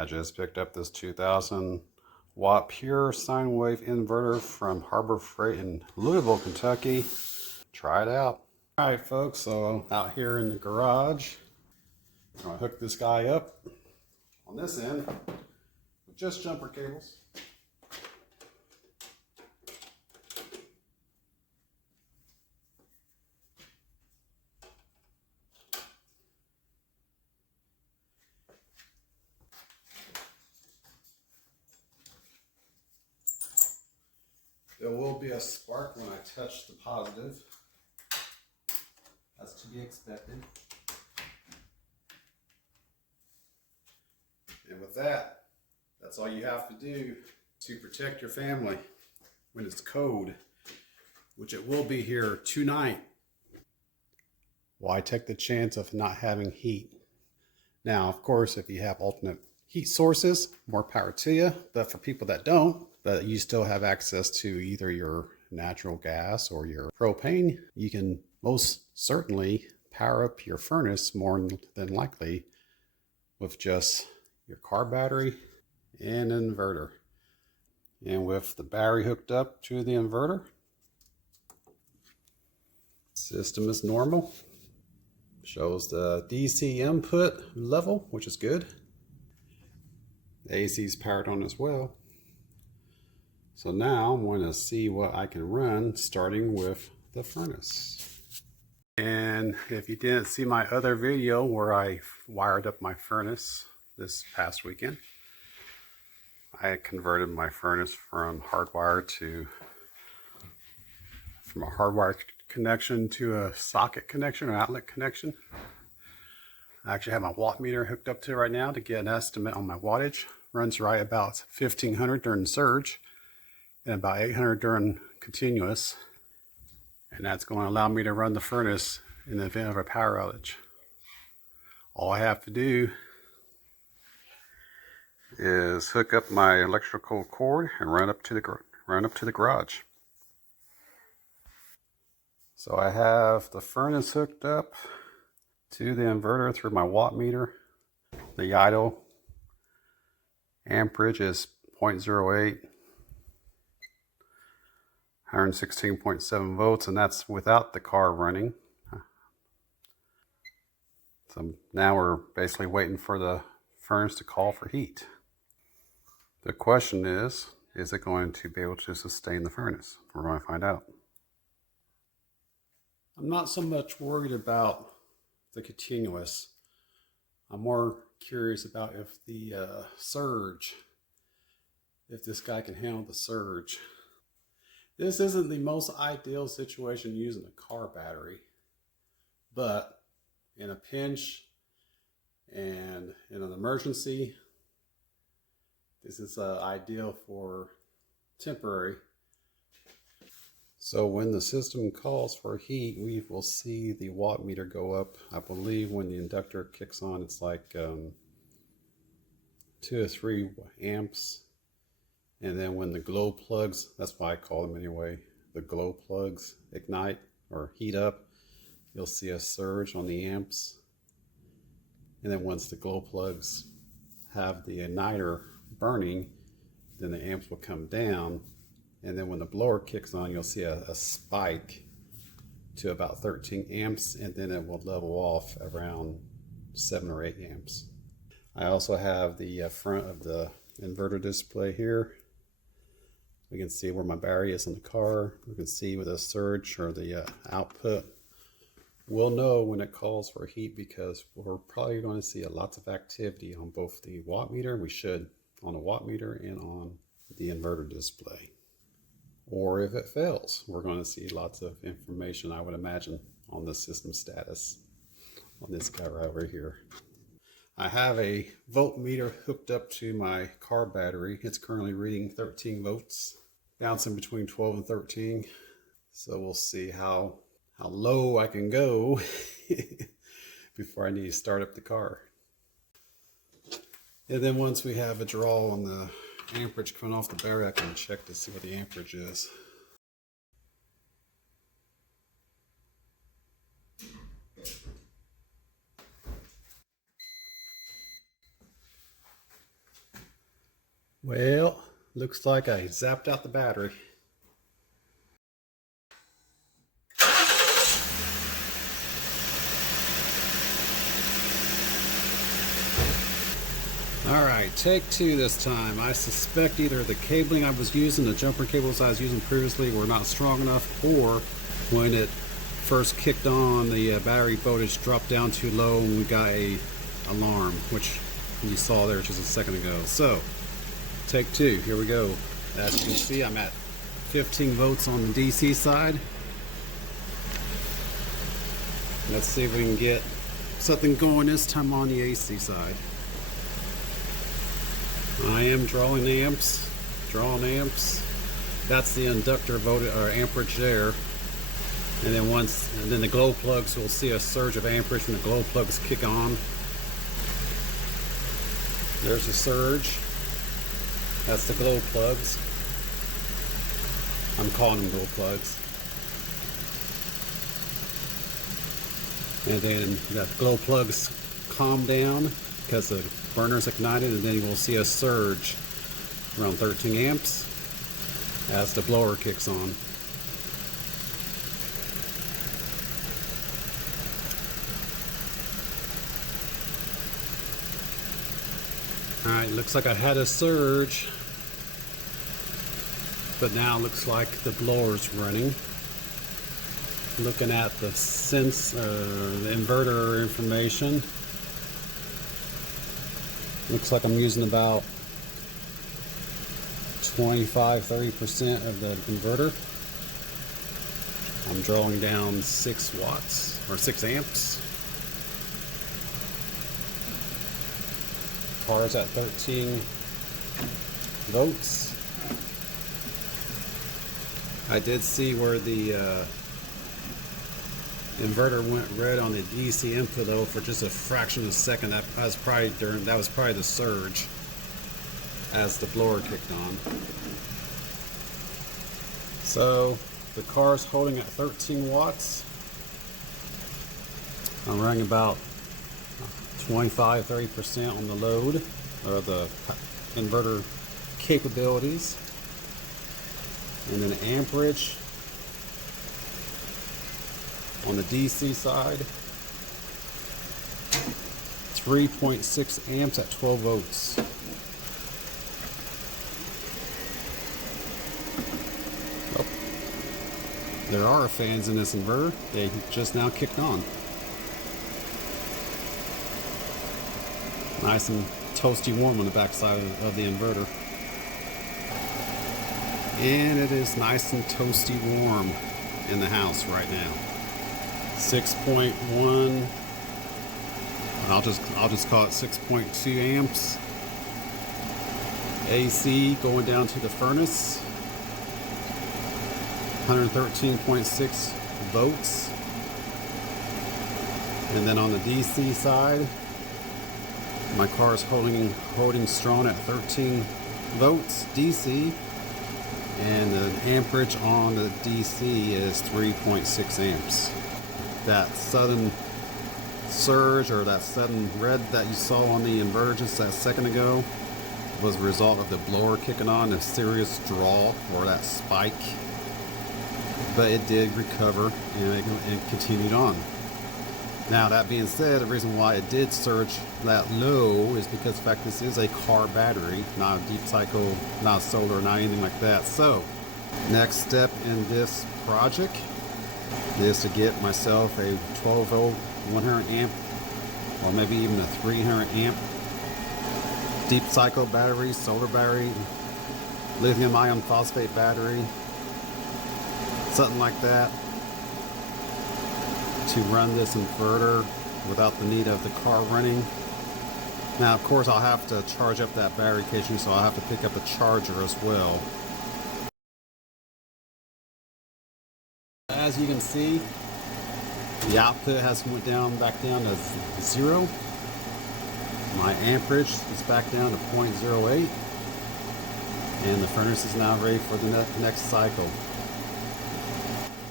I just picked up this 2000 watt pure sine wave inverter from Harbor Freight in Louisville, Kentucky. Try it out. All right, folks, so out here in the garage, I'm gonna hook this guy up on this end with just jumper cables. There will be a spark when I touch the positive. That's to be expected. And with that, that's all you have to do to protect your family when it's cold, which it will be here tonight. Why take the chance of not having heat? Now, of course, if you have alternate heat sources, more power to you. But for people that don't, but you still have access to either your natural gas or your propane, you can most certainly power up your furnace more than likely with just your car battery and inverter. And with the battery hooked up to the inverter, system is normal. Shows the DC input level, which is good. The AC is powered on as well. So now I'm going to see what I can run, starting with the furnace. And if you didn't see my other video where I wired up my furnace this past weekend, I converted my furnace from a hardwire connection to a socket connection or outlet connection. I actually have my watt meter hooked up to it right now to get an estimate on my wattage. Runs right about 1500 during surge and about 800 during continuous. And that's going to allow me to run the furnace in the event of a power outage. All I have to do is hook up my electrical cord and run up to the garage. So I have the furnace hooked up to the inverter through my watt meter. The idle amperage is 0.08, 116.7 volts, and that's without the car running. So now we're basically waiting for the furnace to call for heat. The question is it going to be able to sustain the furnace? We're going to find out. I'm not so much worried about the continuous. I'm more curious about if the surge, if this guy can handle the surge. This isn't the most ideal situation using a car battery, but in a pinch and in an emergency, this is ideal for temporary. So when the system calls for heat, we will see the watt meter go up. I believe when the inductor kicks on, it's like 2 or 3 amps. And then when the glow plugs, that's why I call them anyway, the glow plugs ignite or heat up, you'll see a surge on the amps. And then once the glow plugs have the igniter burning, then the amps will come down. And then when the blower kicks on, you'll see a spike to about 13 amps, and then it will level off around 7 or 8 amps. I also have the front of the inverter display here. We can see where my battery is in the car. We can see with a surge or the output. We'll know when it calls for heat because we're probably going to see lots of activity on both the watt meter, we should, on the watt meter and on the inverter display. Or if it fails, we're going to see lots of information, I would imagine, on the system status on this guy right over here. I have a voltmeter hooked up to my car battery. It's currently reading 13 volts, bouncing between 12 and 13. So we'll see how low I can go before I need to start up the car. And then once we have a draw on the amperage coming off the battery, I can check to see what the amperage is. Well, looks like I zapped out the battery. Alright, take two this time. I suspect either the cabling I was using, the jumper cables I was using previously were not strong enough, or when it first kicked on, the battery voltage dropped down too low and we got a alarm, which you saw there just a second ago. So, take two, here we go. As you can see, I'm at 15 volts on the DC side. Let's see if we can get something going this time on the AC side. I am drawing amps. That's the inductor voltage or amperage there. And then the glow plugs, we'll see a surge of amperage when the glow plugs kick on. There's a surge. That's the glow plugs. I'm calling them glow plugs. And then the glow plugs calm down because the burner's ignited, and then you will see a surge around 13 amps as the blower kicks on. Alright, looks like I had a surge, but now it looks like the blower's running. Looking at the the inverter information, looks like I'm using about 25-30% of the inverter. I'm drawing down 6 watts or 6 amps. Car's at 13 volts. I did see where the inverter went red on the DC input though for just a fraction of a second. That was probably the surge as the blower kicked on. So the car's holding at 13 watts. I'm running about 25-30% on the load or the inverter capabilities, and then amperage on the DC side, 3.6 amps at 12 volts. Oh, there are fans in this inverter. They just now kicked on. Nice and toasty warm on the backside of the inverter. And it is nice and toasty warm in the house right now. 6.1, I'll just call it 6.2 amps. AC going down to the furnace, 113.6 volts. And then on the DC side, my car is holding strong at 13 volts DC, and the amperage on the DC is 3.6 amps. That sudden surge or that sudden red that you saw on the inverter just a second ago was a result of the blower kicking on, a serious draw or that spike. But it did recover and it continued on. Now that being said, the reason why it did surge that low is because in fact this is a car battery, not a deep cycle, not solar, not anything like that. So next step in this project is to get myself a 12 volt 100 amp or maybe even a 300 amp deep cycle battery, solar battery, lithium ion phosphate battery, something like that, to run this inverter without the need of the car running. Now of course I'll have to charge up that battery casing, so I'll have to pick up a charger as well. As you can see, the output has went back down to 0. My amperage is back down to 0.08, and the furnace is now ready for the next cycle.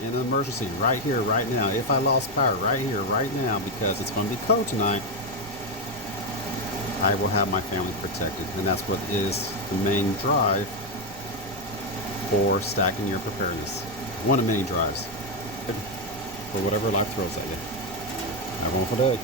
In an emergency, right here, right now, if I lost power right here, right now, because it's going to be cold tonight, I will have my family protected. And that's what is the main drive for stacking your preparedness. One of many drives for whatever life throws at you. Have one for day.